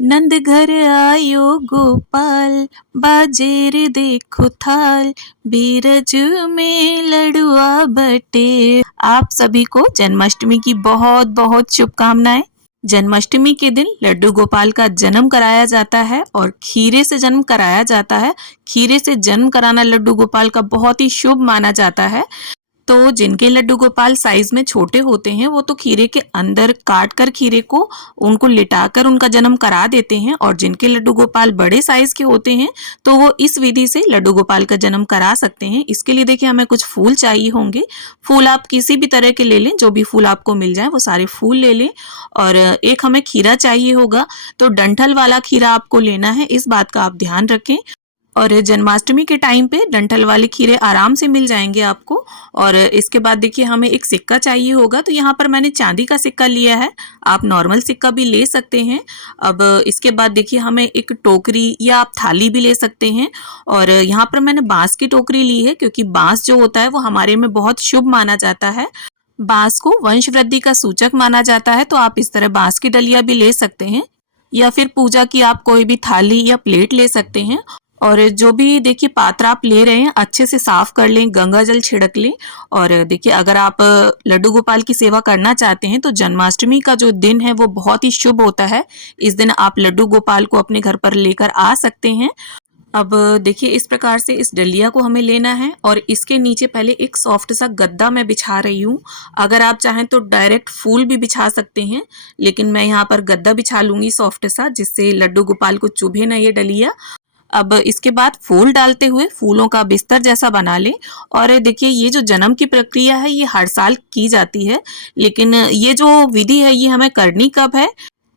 नंद घर आयो गोपाल, बाजे रे देखो थाल, बीरज में लड़ुआ बटे। आप सभी को जन्माष्टमी की बहुत बहुत शुभकामनाएं। जन्माष्टमी के दिन लड्डू गोपाल का जन्म कराया जाता है और खीरे से जन्म कराया जाता है। खीरे से जन्म कराना लड्डू गोपाल का बहुत ही शुभ माना जाता है। तो जिनके लड्डू गोपाल साइज में छोटे होते हैं वो तो खीरे के अंदर काट कर खीरे को उनको लिटाकर उनका जन्म करा देते हैं, और जिनके लड्डू गोपाल बड़े साइज के होते हैं तो वो इस विधि से लड्डू गोपाल का जन्म करा सकते हैं। इसके लिए देखिए हमें कुछ फूल चाहिए होंगे। फूल आप किसी भी तरह के ले लें, जो भी फूल आपको मिल जाए वो सारे फूल ले लें। और एक हमें खीरा चाहिए होगा, तो डंठल वाला खीरा आपको लेना है, इस बात का आप ध्यान रखें। और जन्माष्टमी के टाइम पे डंठल वाले खीरे आराम से मिल जाएंगे आपको। और इसके बाद देखिए हमें एक सिक्का चाहिए होगा, तो यहाँ पर मैंने चांदी का सिक्का लिया है, आप नॉर्मल सिक्का भी ले सकते हैं। अब इसके बाद देखिए हमें एक टोकरी या आप थाली भी ले सकते हैं। और यहाँ पर मैंने बांस की टोकरी ली है, क्योंकि बांस जो होता है वो हमारे में बहुत शुभ माना जाता है। बांस को वंश वृद्धि का सूचक माना जाता है, तो आप इस तरह बांस की डलिया भी ले सकते हैं, या फिर पूजा की आप कोई भी थाली या प्लेट ले सकते हैं। और जो भी देखिए पात्र आप ले रहे हैं अच्छे से साफ कर लें, गंगा जल छिड़क लें। और देखिए अगर आप लड्डू गोपाल की सेवा करना चाहते हैं तो जन्माष्टमी का जो दिन है वो बहुत ही शुभ होता है। इस दिन आप लड्डू गोपाल को अपने घर पर लेकर आ सकते हैं। अब देखिए इस प्रकार से इस डलिया को हमें लेना है, और इसके नीचे पहले एक सॉफ्ट सा गद्दा मैं बिछा रही हूँ। अगर आप चाहें तो डायरेक्ट फूल भी बिछा सकते हैं, लेकिन मैं यहाँ पर गद्दा बिछा लूंगी सॉफ्ट सा, जिससे लड्डू गोपाल को चुभे ना ये डलिया। अब इसके बाद फूल डालते हुए फूलों का बिस्तर जैसा बना लें। और देखिए ये जो जन्म की प्रक्रिया है ये हर साल की जाती है, लेकिन ये जो विधि है ये हमें करनी कब है?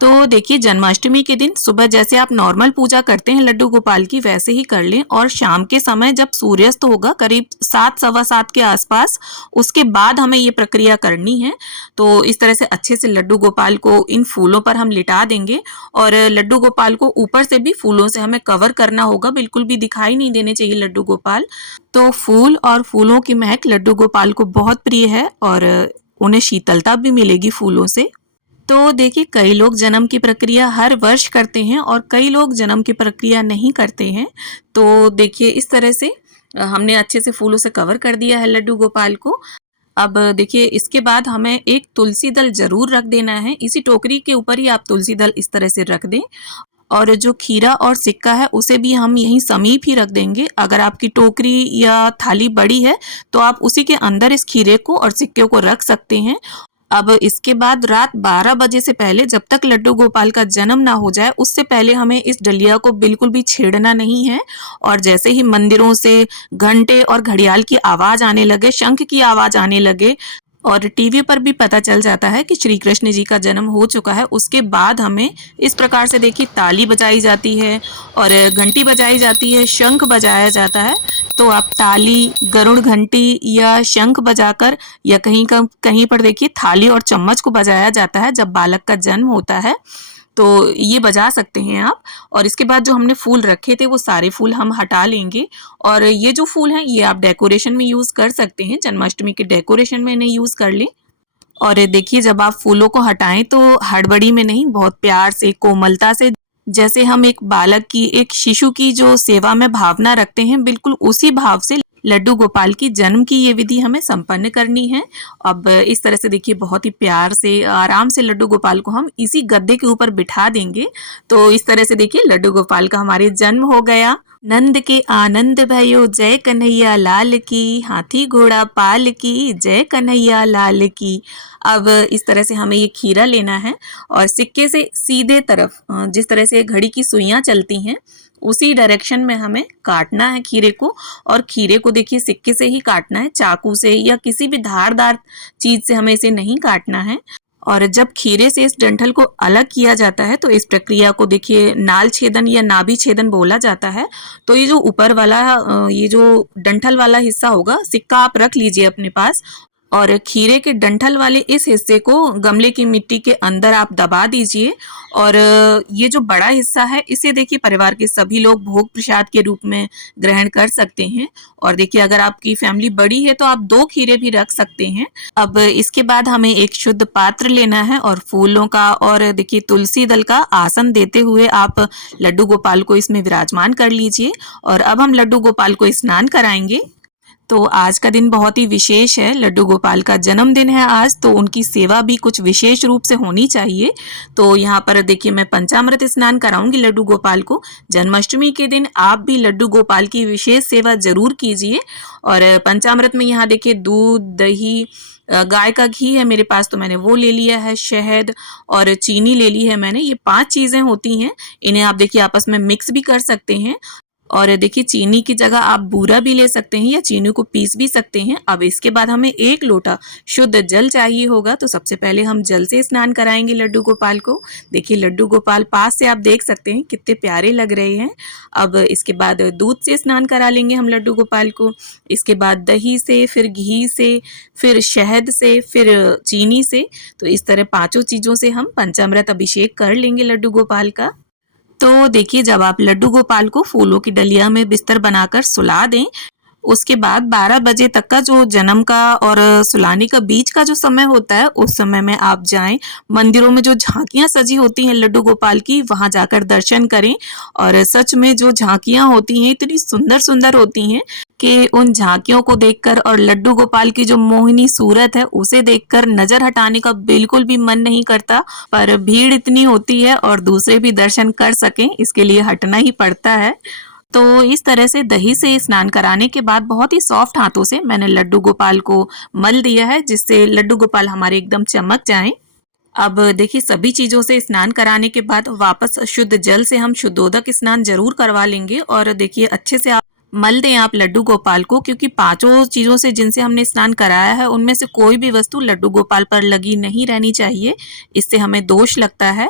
तो देखिए जन्माष्टमी के दिन सुबह जैसे आप नॉर्मल पूजा करते हैं लड्डू गोपाल की वैसे ही कर लें, और शाम के समय जब सूर्यास्त होगा करीब 7 सवा 7 के आसपास, उसके बाद हमें ये प्रक्रिया करनी है। तो इस तरह से अच्छे से लड्डू गोपाल को इन फूलों पर हम लिटा देंगे, और लड्डू गोपाल को ऊपर से भी फूलों से हमें कवर करना होगा, बिल्कुल भी दिखाई नहीं देने चाहिए लड्डू गोपाल। तो फूल और फूलों की महक लड्डू गोपाल को बहुत प्रिय है, और उन्हें शीतलता भी मिलेगी फूलों से। तो देखिए कई लोग जन्म की प्रक्रिया हर वर्ष करते हैं और कई लोग जन्म की प्रक्रिया नहीं करते हैं। तो देखिए इस तरह से हमने अच्छे से फूलों से कवर कर दिया है लड्डू गोपाल को। अब देखिए इसके बाद हमें एक तुलसी दल जरूर रख देना है, इसी टोकरी के ऊपर ही आप तुलसी दल इस तरह से रख दें। और जो खीरा और सिक्का है उसे भी हम यहीं समीप ही रख देंगे। अगर आपकी टोकरी या थाली बड़ी है तो आप उसी के अंदर इस खीरे को और सिक्के को रख सकते हैं। अब इसके बाद रात 12 बजे से पहले, जब तक लड्डू गोपाल का जन्म ना हो जाए उससे पहले हमें इस डलिया को बिल्कुल भी छेड़ना नहीं है। और जैसे ही मंदिरों से घंटे और घड़ियाल की आवाज आने लगे, शंख की आवाज आने लगे, और टीवी पर भी पता चल जाता है कि श्री कृष्ण जी का जन्म हो चुका है, उसके बाद हमें इस प्रकार से देखिए ताली बजाई जाती है और घंटी बजाई जाती है, शंख बजाया जाता है। तो आप ताली, गरुड़ घंटी या शंख बजाकर, या कहीं पर देखिए थाली और चम्मच को बजाया जाता है जब बालक का जन्म होता है, तो ये बजा सकते हैं आप। और इसके बाद जो हमने फूल रखे थे वो सारे फूल हम हटा लेंगे, और ये जो फूल हैं ये आप डेकोरेशन में यूज कर सकते हैं, जन्माष्टमी के डेकोरेशन में इन्हें यूज कर लें। और देखिए जब आप फूलों को हटाएं तो हड़बड़ी में नहीं, बहुत प्यार से, कोमलता से, जैसे हम एक बालक की, एक शिशु की जो सेवा में भावना रखते हैं, बिल्कुल उसी भाव से लड्डू गोपाल की जन्म की ये विधि हमें संपन्न करनी है। अब इस तरह से देखिए बहुत ही प्यार से, आराम से लड्डू गोपाल को हम इसी गद्दे के ऊपर बिठा देंगे। तो इस तरह से देखिए लड्डू गोपाल का हमारे जन्म हो गया। नंद के आनंद भयो जय कन्हैया लाल की, हाथी घोड़ा पाल की जय कन्हैया लाल की। अब इस तरह से हमें ये खीरा लेना है और सिक्के से सीधे तरफ, जिस तरह से घड़ी की सुइयां चलती हैं उसी डायरेक्शन में हमें काटना है खीरे को। और खीरे को देखिए सिक्के से ही काटना है, चाकू से या किसी भी धारदार चीज से हमें इसे नहीं काटना है। और जब खीरे से इस डंठल को अलग किया जाता है तो इस प्रक्रिया को देखिए नाल छेदन या नाभि छेदन बोला जाता है। तो ये जो ऊपर वाला ये जो डंठल वाला हिस्सा होगा, सिक्का आप रख लीजिए अपने पास, और खीरे के डंठल वाले इस हिस्से को गमले की मिट्टी के अंदर आप दबा दीजिए और ये जो बड़ा हिस्सा है इसे देखिए परिवार के सभी लोग भोग प्रसाद के रूप में ग्रहण कर सकते हैं। और देखिए अगर आपकी फैमिली बड़ी है तो आप 2 खीरे भी रख सकते हैं। अब इसके बाद हमें एक शुद्ध पात्र लेना है और फूलों का और देखिए तुलसी दल का आसन देते हुए आप लड्डू गोपाल को इसमें विराजमान कर लीजिए। और अब हम लड्डू गोपाल को स्नान कराएंगे। तो आज का दिन बहुत ही विशेष है, लड्डू गोपाल का जन्मदिन है आज, तो उनकी सेवा भी कुछ विशेष रूप से होनी चाहिए। तो यहाँ पर देखिए मैं पंचामृत स्नान कराऊंगी लड्डू गोपाल को। जन्माष्टमी के दिन आप भी लड्डू गोपाल की विशेष सेवा जरूर कीजिए। और पंचामृत में यहाँ देखिए दूध, दही, गाय का घी है मेरे पास तो मैंने वो ले लिया है, शहद और चीनी ले ली है मैंने। ये 5 चीज़ें होती हैं, इन्हें आप देखिए आपस में मिक्स भी कर सकते हैं। और देखिए चीनी की जगह आप बूरा भी ले सकते हैं या चीनी को पीस भी सकते हैं। अब इसके बाद हमें 1 लोटा शुद्ध जल चाहिए होगा, तो सबसे पहले हम जल से स्नान कराएंगे लड्डू गोपाल को। देखिए लड्डू गोपाल पास से आप देख सकते हैं कितने प्यारे लग रहे हैं। अब इसके बाद दूध से स्नान करा लेंगे हम लड्डू गोपाल को। इसके बाद दही से, फिर घी से, फिर शहद से, फिर चीनी से। तो इस तरह 5 चीज़ों से हम पंचामृत अभिषेक कर लेंगे लड्डू गोपाल का। तो देखिए जब आप लड्डू गोपाल को फूलों की डलिया में बिस्तर बनाकर सुला दें, उसके बाद 12 बजे तक का जो जन्म का और सुलाने का बीच का जो समय होता है, उस समय में आप जाएं मंदिरों में जो झांकियां सजी होती हैं लड्डू गोपाल की, वहां जाकर दर्शन करें। और सच में जो झांकियां होती हैं इतनी सुंदर सुंदर होती हैं कि उन झांकियों को देखकर और लड्डू गोपाल की जो मोहिनी सूरत है उसे देखकर नजर हटाने का बिल्कुल भी मन नहीं करता। पर भीड़ इतनी होती है और दूसरे भी दर्शन कर सकें इसके लिए हटना ही पड़ता है। तो इस तरह से दही से स्नान कराने के बाद बहुत ही सॉफ्ट हाथों से मैंने लड्डू गोपाल को मल दिया है, जिससे लड्डू गोपाल हमारे एकदम चमक जाएं। अब देखिए सभी चीज़ों से स्नान कराने के बाद वापस शुद्ध जल से हम शुद्धोदक स्नान जरूर करवा लेंगे। और देखिए अच्छे से आप मल दें आप लड्डू गोपाल को, क्योंकि 5 चीज़ों से जिनसे हमने स्नान कराया है उनमें से कोई भी वस्तु लड्डू गोपाल पर लगी नहीं रहनी चाहिए, इससे हमें दोष लगता है।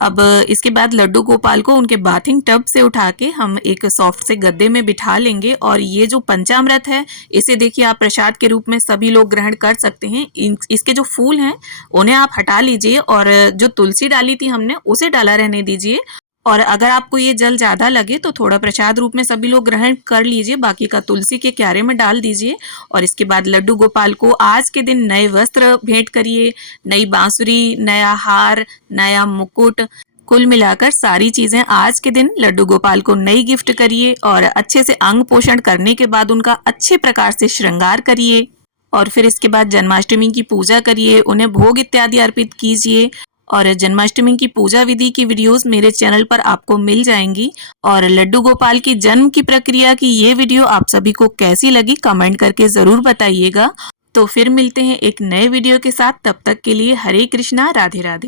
अब इसके बाद लड्डू गोपाल को उनके बाथिंग टब से उठा के हम एक सॉफ्ट से गद्दे में बिठा लेंगे। और ये जो पंचामृत है इसे देखिए आप प्रसाद के रूप में सभी लोग ग्रहण कर सकते हैं। इसके जो फूल हैं उन्हें आप हटा लीजिए और जो तुलसी डाली थी हमने उसे डाला रहने दीजिए। और अगर आपको ये जल ज़्यादा लगे तो थोड़ा प्रसाद रूप में सभी लोग ग्रहण कर लीजिए, बाकी का तुलसी के क्यारे में डाल दीजिए। और इसके बाद लड्डू गोपाल को आज के दिन नए वस्त्र भेंट करिए, नई बांसुरी, नया हार, नया मुकुट, कुल मिलाकर सारी चीज़ें आज के दिन लड्डू गोपाल को नई गिफ्ट करिए। और अच्छे से अंग पोषण करने के बाद उनका अच्छे प्रकार से श्रृंगार करिए। और फिर इसके बाद जन्माष्टमी की पूजा करिए, उन्हें भोग इत्यादि अर्पित कीजिए। और जन्माष्टमी की पूजा विधि की वीडियोस मेरे चैनल पर आपको मिल जाएंगी। और लड्डू गोपाल की जन्म की प्रक्रिया की ये वीडियो आप सभी को कैसी लगी कमेंट करके ज़रूर बताइएगा। तो फिर मिलते हैं एक नए वीडियो के साथ, तब तक के लिए हरे कृष्णा, राधे राधे।